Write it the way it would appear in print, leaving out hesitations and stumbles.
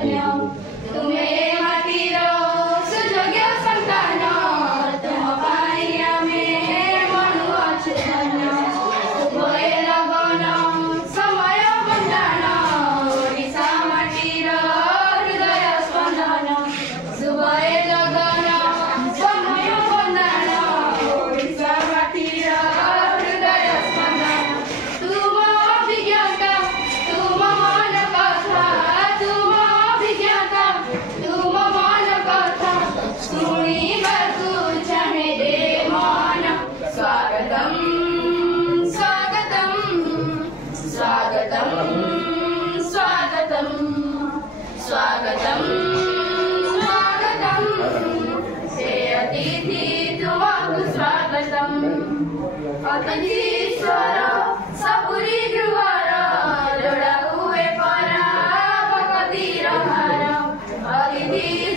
धन्य तुमे माटीर सुयोग्य संतान तुम पाई आमे मनुअछु धन्य शुभए लगन समय बंधन ओडिशा माटीर हृदय स्पंदन शुभए लगन समय बंधन ओडिशा माटीर हृदय स्पंदन तुम अभिज्ञता तुम मन कथा तुम अभिज्ञता तुम मन कथा शुणिबाकु चाहे रे मन स्वागतम स्वागतम स्वागतम स्वागतम स्वागतम स्वागतम हे अतिथि तुमको स्वागतम अतिथीश्वर सबुरी गृहर लोड़ा हुए परा भक्तिर हार अतिथि